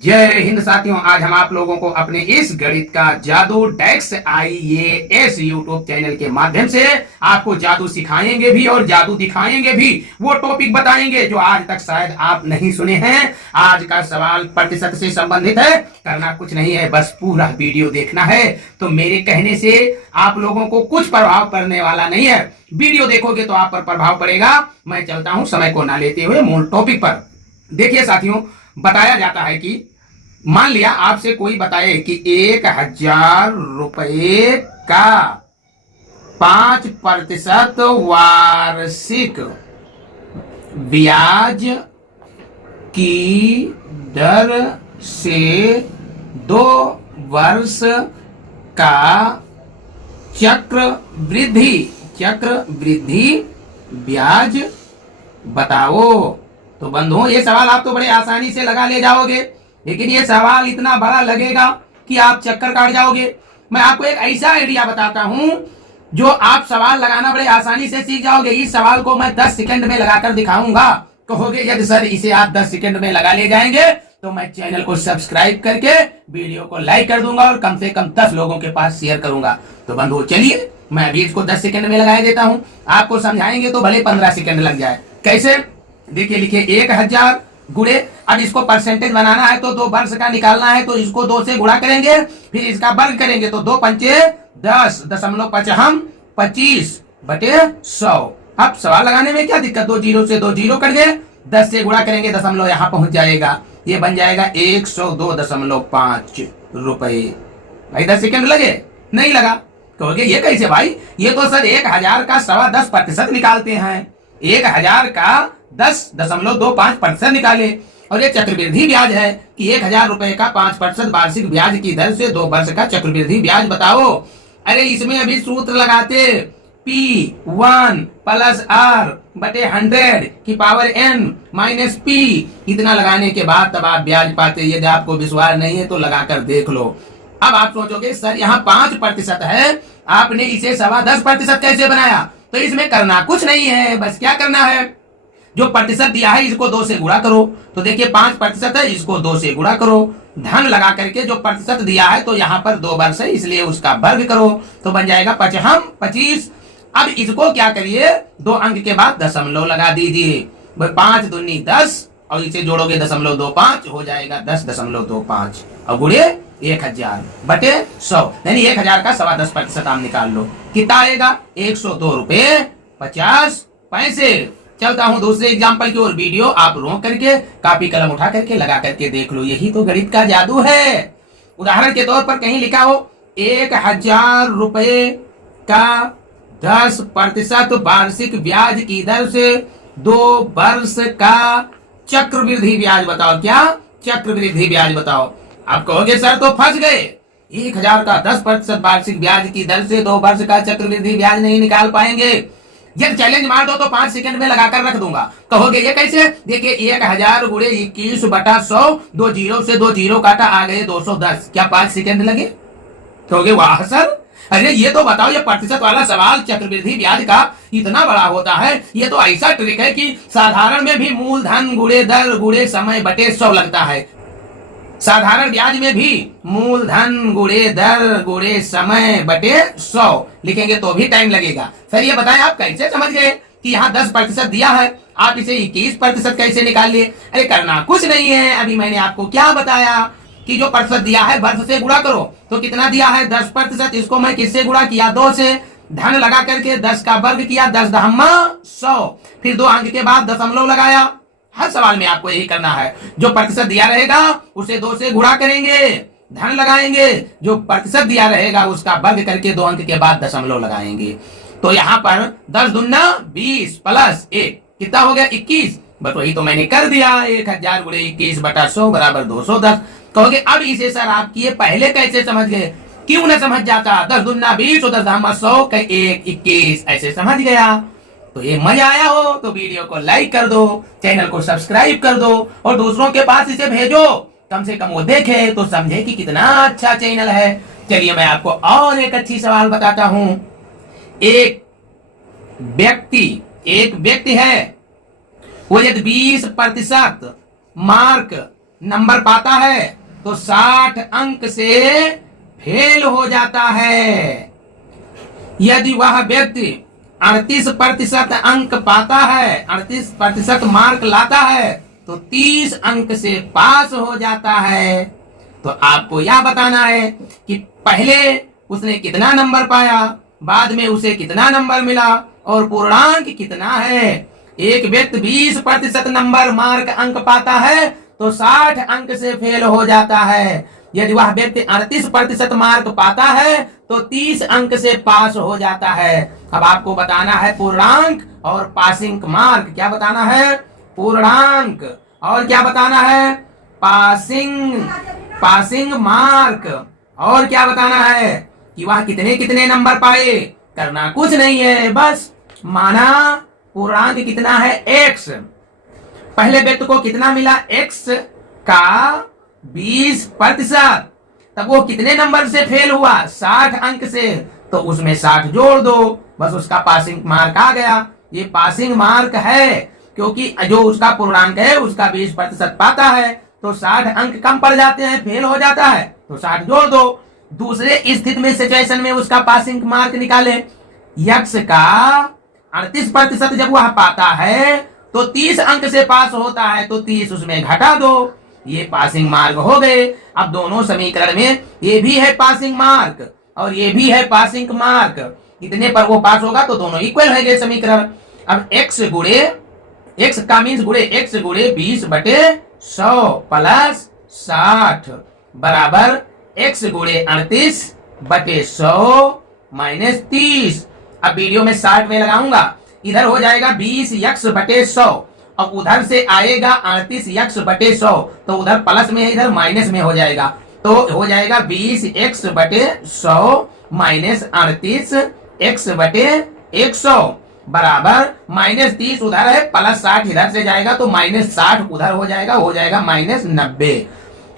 जय हिंद साथियों। आज हम आप लोगों को अपने इस गणित का जादू डेक्स IAS यूट्यूब चैनल के माध्यम से आपको जादू सिखाएंगे भी और जादू दिखाएंगे भी। वो टॉपिक बताएंगे जो आज तक शायद आप नहीं सुने हैं। आज का सवाल प्रतिशत से संबंधित है। करना कुछ नहीं है, बस पूरा वीडियो देखना है। तो मेरे कहने से आप लोगों को कुछ प्रभाव पड़ने वाला नहीं है। वीडियो देखोगे तो आप पर प्रभाव पड़ेगा। मैं चलता हूं समय को ना लेते हुए मूल टॉपिक पर। देखिए साथियों, बताया जाता है कि मान लिया आपसे कोई बताए कि 1,000 रुपए का 5% वार्षिक ब्याज की दर से 2 वर्ष का चक्रवृद्धि ब्याज बताओ। तो बंधुओं, ये सवाल आप तो बड़े आसानी से लगा ले जाओगे, लेकिन ये सवाल इतना बड़ा लगेगा कि आप चक्कर काट जाओगे। मैं आपको एक ऐसा आइडिया बताता हूं जो आप सवाल लगाना बड़े आसानी से सीख जाओगे। इस सवाल को मैं 10 सेकंड में लगाकर दिखाऊंगा। कहोगे यदि सर इसे आप 10 सेकंड में लगा ले जाएंगे तो मैं चैनल को सब्सक्राइब करके वीडियो को लाइक कर दूंगा और कम से कम 10 लोगों के पास शेयर करूंगा। तो बंधुओं, चलिए मैं अभी इसको 10 सेकंड में लगा देता हूं। आपको समझाएंगे तो भले 15 सेकंड लग जाए। कैसे? देखिए, लिखिए 1,000 गुणे, अब इसको परसेंटेज बनाना है तो 2 वर्ष का निकालना है तो इसको 2 से गुणा करेंगे, फिर इसका वर्ग करेंगे तो 2 पंचे 10, 25/100। अब सवाल लगाने में क्या दिक्कत? 2 जीरो से 2 जीरो कट गए, 10 से गुणा करेंगे, दशमलव यहां पहुंच जाएगा। ये बन जाएगा 102.5 रुपए। भाई 10 सेकंड लगे? नहीं लगा। कहोगे ये कैसे भाई? ये तो सर 1,000 का 10.25% निकालते हैं। 1,000 का 10.25% निकाले और ये चक्रवृद्धि ब्याज है कि 1,000 रुपए का 5% वार्षिक ब्याज की दर से 2 वर्ष का चक्रवृद्धि ब्याज बताओ। अरे इसमें अभी सूत्र लगाते P1 + R/100⁻n - P। इतना लगाने के बाद तब आप ब्याज पाते। यदि आपको विश्वास नहीं है तो लगाकर देख लो। अब आप सोचोगे सर यहाँ 5% है, आपने इसे 10.25% कैसे बनाया? तो इसमें करना कुछ नहीं है, बस क्या करना है, जो प्रतिशत दिया है इसको 2 से गुणा करो। तो देखिए 5% है, इसको 2 से गुणा करो। धन लगा करके जो प्रतिशत दिया है तो यहाँ पर 2 वर्ष है, इसलिए उसका वर्ग करो तो बन जाएगा 25। अब इसको क्या करिए, 2 अंक के बाद दशमलव लगा दीजिए। 5 दूनी 10 और इसे जोड़ोगे 0.25 हो जाएगा 10.25 और गुणे 1,000/100, यानी 1,000 का 10.25% आप निकाल लो। कितना आएगा? 102.50 रुपए। चलता हूं दूसरे एग्जाम्पल की ओर। वीडियो आप रोक करके कॉपी कलम उठा करके लगा करके देख लो। यही तो गणित का जादू है। उदाहरण के तौर पर कहीं लिखा हो 1,000 रुपए का 10% वार्षिक ब्याज की दर से 2 वर्ष का चक्रवृद्धि ब्याज बताओ। क्या? चक्रवृद्धि ब्याज बताओ। आप कहोगे सर तो फंस गए, 1,000 का 10% वार्षिक ब्याज की दर से 2 वर्ष का चक्रवृद्धि ब्याज नहीं निकाल पाएंगे। यदि चैलेंज मार दो तो 5 सेकंड में लगाकर रख दूंगा। कहोगे ये कैसे? देखिए 1,000 गुणे 21/100, 2 जीरो से 2 जीरो काटा, आ गए 210। क्या 5 सेकंड लगे? कहोगे वाह सर, अरे ये तो बताओ, ये प्रतिशत वाला सवाल चक्रवृद्धि ब्याज का इतना बड़ा होता है। ये तो ऐसा ट्रिक है कि साधारण में भी मूलधन गुणे दर गुणे समय बटे 100 लगता है। साधारण ब्याज में भी मूलधन गुणे दर गुणे समय बटे 100 लिखेंगे तो भी टाइम लगेगा। सर ये बताएं आप कैसे समझ गए कि यहाँ 10% दिया है, आप इसे 21% कैसे निकाल लिए? अरे करना कुछ नहीं है। अभी मैंने आपको क्या बताया कि जो प्रतिशत दिया है वर्ष से गुणा करो। तो कितना दिया है? 10%। इसको मैं किससे गुणा किया? 2 से। धन लगा करके 10 का वर्ग किया, 10×100, फिर 2 अंक के बाद दशमलव लगाया। हर सवाल में आपको यही करना है। जो प्रतिशत दिया रहेगा उसे 2 से गुणा करेंगे, धन लगाएंगे, जो प्रतिशत दिया रहेगा उसका वर्ग करके 2 अंक के बाद दशमलव लगाएंगे। तो यहाँ पर 10 दूना 20 + 1 कितना हो गया? 21। बस वही तो मैंने कर दिया। 1,000 गुणे 21/100 = 210। कहोगे अब इसे सर आप किए पहले कैसे समझ गए? क्यों न समझ जाता? 10 दूना 20 और 10×100 का 1 21 ऐसे समझ गया। तो ये मजा आया हो तो वीडियो को लाइक कर दो, चैनल को सब्सक्राइब कर दो और दूसरों के पास इसे भेजो। कम से कम वो देखे तो समझे कि कितना अच्छा चैनल है। चलिए मैं आपको और एक अच्छी सवाल बताता हूं। एक व्यक्ति है, वो यदि 20% मार्क नंबर पाता है तो 60 अंक से फेल हो जाता है। यदि वह व्यक्ति 38% अंक पाता है, 38% मार्क लाता है, तो 30 अंक से पास हो जाता है। तो आपको यह बताना है कि पहले उसने कितना नंबर पाया, बाद में उसे कितना नंबर मिला और पूर्णांक कितना है। एक व्यक्ति 20% नंबर मार्क अंक पाता है तो 60 अंक से फेल हो जाता है। यदि वह व्यक्ति 38% मार्क पाता है तो 30 अंक से पास हो जाता है। अब आपको बताना है पूर्णांक और पासिंग मार्क। क्या बताना है? पूर्णांक। और क्या बताना है? Passing mark. और क्या बताना है कि वह कितने कितने नंबर पाए। करना कुछ नहीं है, बस माना पूर्णांक कितना है, x। पहले व्यक्ति को कितना मिला, x का 20%। तब वो कितने नंबर से फेल हुआ, 60 अंक से, तो उसमें 60 जोड़ दो, बस उसका पासिंग मार्क आ गया। ये पासिंग मार्क है, क्योंकि जो उसका पूर्णांक है उसका 20% पाता है तो 60 अंक कम पड़ जाते हैं, फेल हो जाता है, तो 60 जोड़ दो। दूसरे स्थिति में, सिचुएशन में उसका पासिंग मार्क निकाले। यक्स का 38% जब वह पाता है तो 30 अंक से पास होता है, तो 30 उसमें घटा दो। ये पासिंग मार्क हो गए। अब दोनों समीकरण में ये भी है पासिंग मार्क और ये भी है पासिंग मार्क, इतने पर वो पास होगा तो दोनों इक्वल है गए समीकरण। अब x गुणे x का मीन्स गुणे x गुणे 20/100 प्लस 60 बराबर x गुणे 38/100 माइनस 30। अब वीडियो में 60 में लगाऊंगा, इधर हो जाएगा 20x/100 और उधर से आएगा 38x/100, तो उधर प्लस में है, इधर माइनस में हो जाएगा, तो हो जाएगा 20x/100 माइनस 38x/100 बराबर माइनस 30 उधर है, प्लस 60 इधर से जाएगा, तो माइनस 60 उधर हो जाएगा माइनस 90।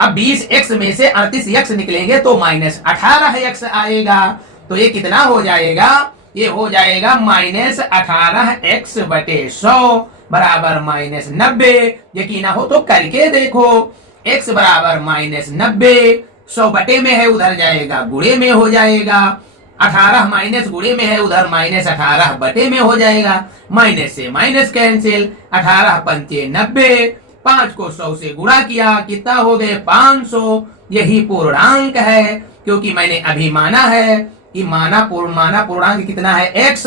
अब 20x में से 38x निकलेंगे तो माइनस 18x आएगा, तो ये कितना हो जाएगा, ये हो जाएगा माइनस 18x/100 बराबर माइनस 90। यकीन हो तो करके देखो, x बराबर माइनस 90, 100 बटे में है उधर जाएगा गुणे में हो जाएगा, 18 माइनस गुणे में है उधर माइनस 18 बटे में हो जाएगा, माइनस से माइनस कैंसिल, 18 पंचे 90, 5 को 100 से गुणा किया, कितना हो गए 500। यही पूर्णांक है, क्योंकि मैंने अभी माना है कि माना पूर्णांक कितना है x,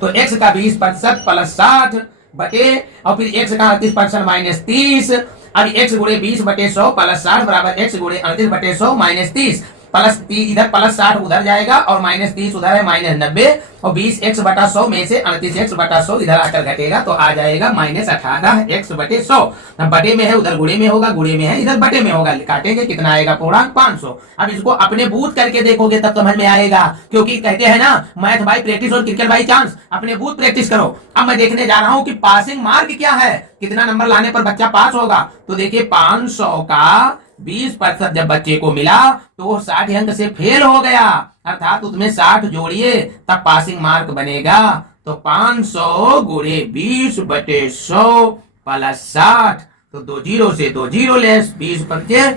तो x का 20% प्लस 60 बटे और फिर x का 38% माइनस 30। अब x गुणे 20/100 प्लस 60 बराबर x गुणे 38/100 माइनस 30, प्लस इधर प्लस 60 उधर जाएगा और माइनस 30 उधर है माइनस 90, और 20x/100 में से 38x/100 इधर आकर घटेगा तो आ जाएगा माइनस 18x/100। बटे में है उधर गुणे में होगा, गुणे में है इधर बटे में होगा, काटेंगे कितना आएगा पूर्णांक 500। अब इसको अपने बूथ करके देखोगे तब समझ में आएगा, क्योंकि कहते हैं ना मैथ बाई प्रैक्टिस और क्रिकेट बाई चांस, अपने बूथ प्रैक्टिस करो। अब मैं देखने जा रहा हूं कि पासिंग मार्क क्या है, कितना नंबर लाने पर बच्चा पास होगा। तो देखिए 500 का 20% जब बच्चे को मिला तो वो 60 अंक से फेल हो गया, अर्थात उसमें 60 जोड़िए तब पासिंग मार्क बनेगा। तो 500 गुणे 20/100 प्लस 60, तो 2 जीरो से 2 जीरो लेस, 20 पंचे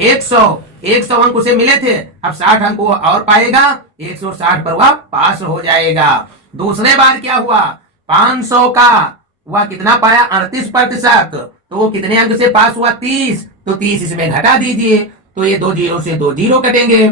100 अंक उसे मिले थे, अब 60 अंक वो और पाएगा, 160 पर वह पास हो जाएगा। दूसरे बार क्या हुआ, 500 का वह कितना पाया 38%, तो वो कितने अंक से पास हुआ 30, तो 30 इसमें घटा दीजिए, तो ये 2 जीरो से 2 जीरो कटेंगे।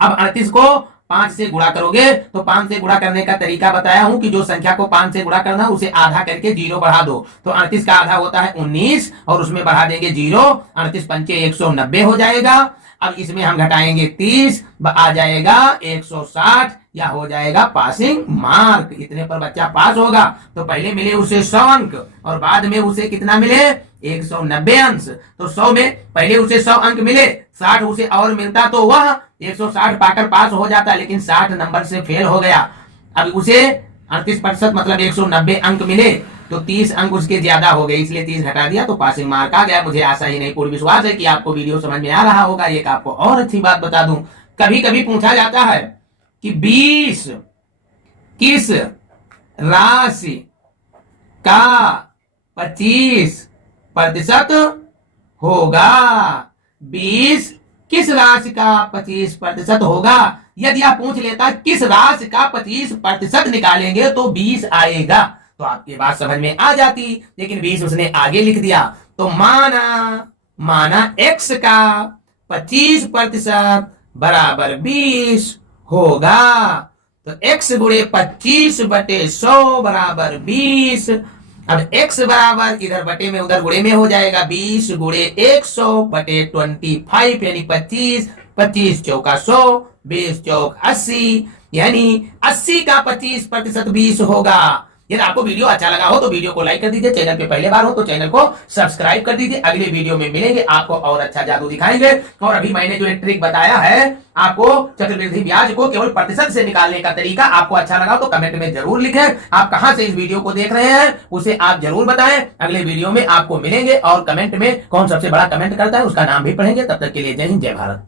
अब 38 को 5 से गुणा करोगे तो 5 से गुणा करने का तरीका बताया हूं कि जो संख्या को 5 से गुणा करना उसे आधा करके जीरो बढ़ा दो, तो 38 का आधा होता है 19 और उसमें बढ़ा देंगे जीरो, 38 पंचे 190 हो जाएगा। अब इसमें हम घटाएंगे 30, आ जाएगा 160, या हो जाएगा पासिंग मार्क। इतने पर बच्चा पास होगा। तो पहले मिले उसे 100 अंक और बाद में उसे कितना मिले 190 अंक। तो 100 में पहले उसे 100 अंक मिले, 60 उसे और मिलता तो वह 160 पाकर पास हो जाता, लेकिन 60 नंबर से फेल हो गया। अब उसे 38% मतलब 190 अंक मिले, तो 30 अंक उसके ज्यादा हो गए, इसलिए 30 घटा दिया तो पासिंग मार्क आ गया। मुझे आशा ही नहीं पूर्ण विश्वास है कि आपको वीडियो समझ में आ रहा होगा। एक आपको और अच्छी बात बता दूं, कभी कभी पूछा जाता है कि 20 किस राशि का 25% होगा 20 किस राशि का 25% होगा। यदि आप पूछ लेता किस राशि का 25% निकालेंगे तो 20 आएगा, तो आपकी बात समझ में आ जाती, लेकिन 20 उसने आगे लिख दिया। तो माना x का 25% बराबर 20 होगा। तो x गुणे 25/100 बराबर 20। अब x बराबर इधर बटे में उधर गुणे में हो जाएगा, 20 गुणे 100/25 यानी 25, 25 चौका 100, 20 चौक 80, यानी 80 का 25% 20 होगा। यदि आपको वीडियो अच्छा लगा हो तो वीडियो को लाइक कर दीजिए, चैनल पे पहले बार हो तो चैनल को सब्सक्राइब कर दीजिए। अगले वीडियो में मिलेंगे, आपको और अच्छा जादू दिखाएंगे। और अभी मैंने जो एक ट्रिक बताया है आपको चक्रवृद्धि ब्याज को केवल प्रतिशत से निकालने का तरीका, आपको अच्छा लगा तो कमेंट में जरूर लिखें। आप कहां से इस वीडियो को देख रहे हैं उसे आप जरूर बताएं। अगले वीडियो में आपको मिलेंगे और कमेंट में कौन सबसे बड़ा कमेंट करता है उसका नाम भी पढ़ेंगे। तब तक के लिए जय हिंद, जय भारत।